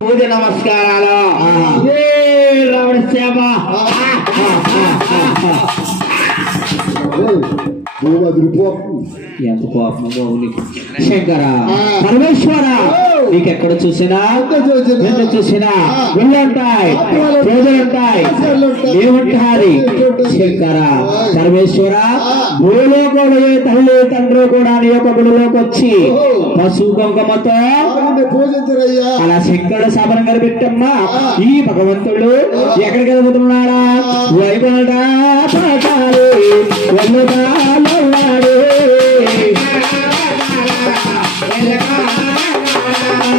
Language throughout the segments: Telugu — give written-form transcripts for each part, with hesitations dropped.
పూజ నమస్కారాలు రావణ సేవ ఎంత కోపం శంకర పరమేశ్వర నీకెక్కడ చూసినా ఎంత చూసినా వెళ్ళుంటాయి ప్రజలుంటాయి ఏముంటాయి శంకర పరమేశ్వర గుడిలో కూడా తల్లి తండ్రి కూడా నీ యొక్క గుడిలోకి వచ్చి పశువు కుంకుమతో అలా శంకరుడు సభను కనిపెట్టమ్మా ఈ భగవంతుడు ఎక్కడికి వెళ్తున్నాడా వైకుంఠ పాఠాలు వెళ్ళుతాడు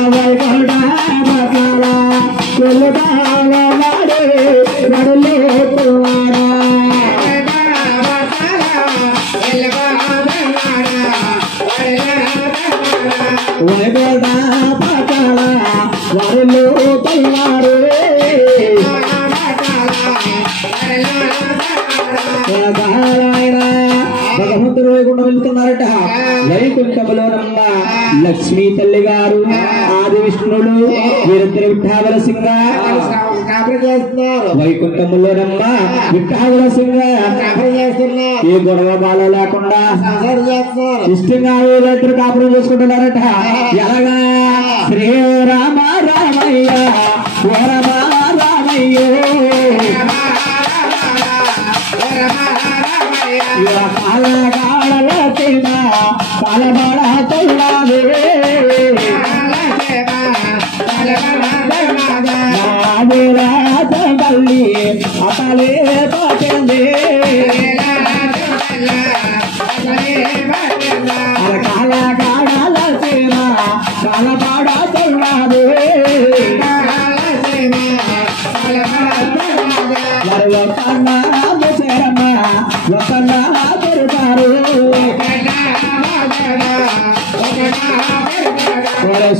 వైకుంఠ పాఠాల వెళ్ళుతాడు వడలేకున్నాడా వైకుంఠ పాఠాల వడలు తల్లాడు భగవంతుడు వైకుంఠం వెళ్తున్నారట వైకుంఠములోనమ్మ లక్ష్మీ తల్లి గారు ఆది విష్ణుడు వీరిద్దరు విఠావల సింగ వైకుంఠములోనమ్మ విఠావల సింగ ఏ గొడవ బాల లేకుండా ఇష్టంగా వీళ్ళిద్దరు కాపురం చేసుకుంటున్నారట ఎలాగా శ్రీరామ రామయ్య వరమ రామయ్య కాలగాడల తిన్న కాలబడ తల్లాదే తల్లి అతలే పట్టింది కాలగాడల తిన్న కాలబడ తల్లాదే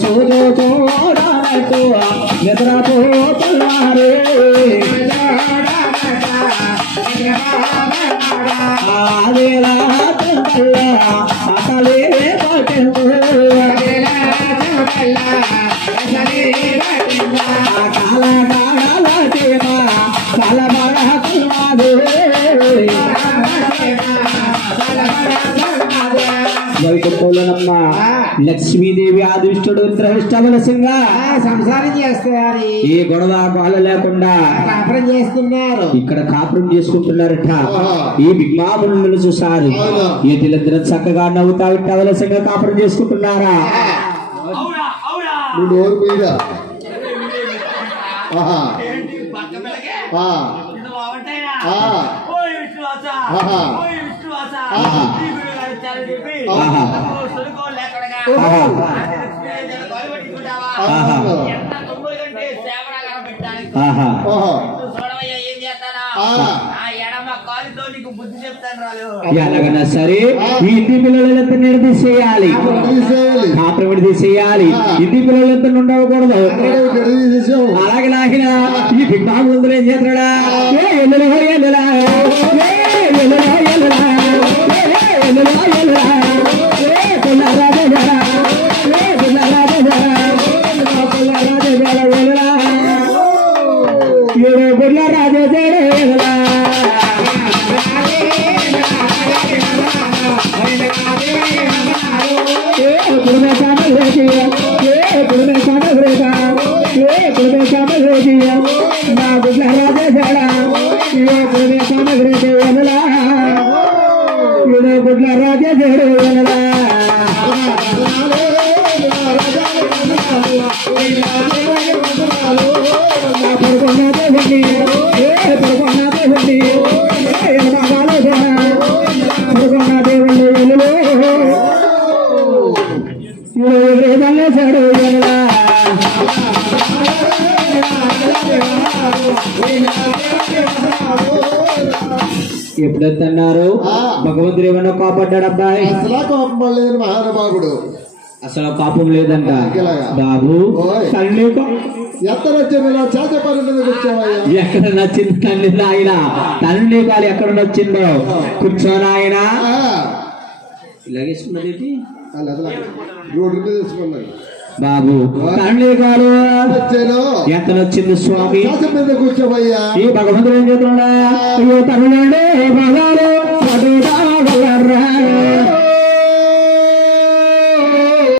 సూర్య చూడనట్టు నిద్రపోతున్నారు అదేలా అసలే పట్టింది కాలగాడల తీమ కాలబడుతున్నది వైకుంఠంలోనమ్మ లక్ష్మీదేవి ఆదిష్టుడు విష్ణువలసింగా సంసారం చేస్తారు ఏ గొడవ బాల లేకుండా కాపురం చేస్తున్నారు ఇక్కడ కాపురం చేసుకుంటున్నారట ఈ బిగ్మాములను చూసారు ఏటిలందరూ చక్కగా నవ్వుతా విట్టవలసింగా కాపురం చేసుకుంటున్నారా ఎలాగైనా సరే ఈ ఇంటి పిల్లలంతా నిలదీసేయాలి కాపురం తీసేయాలి ఇంటి పిల్లలంతా ఉండకూడదు అలాగే లాగిన ఈ బిగ్బాబులందరూ ఏం చేస్తాడా ఎప్పుడన్నారు భగవంతుడు ఏమన్నా కాపాడ్డాడు అబ్బాయి అసలు కోపం లేదు మహానుభావుడు అసలు పాపం లేదంట బాబు తల్లి ఎక్కడ నచ్చింది తండ్రి ఆయన తల్లి కాలు ఎక్కడ నచ్చిందో కూర్చోని ఆయన ఇలాగేసుకున్నది బాబు తండ్రి కాలు వచ్చాను ఎంత నచ్చింది స్వామి శాతం మీద కూర్చోవయ్యా ఈ భగవంతుడు ఏం చేస్తున్నాడా అయ్యో తమిళనాడే బాగారు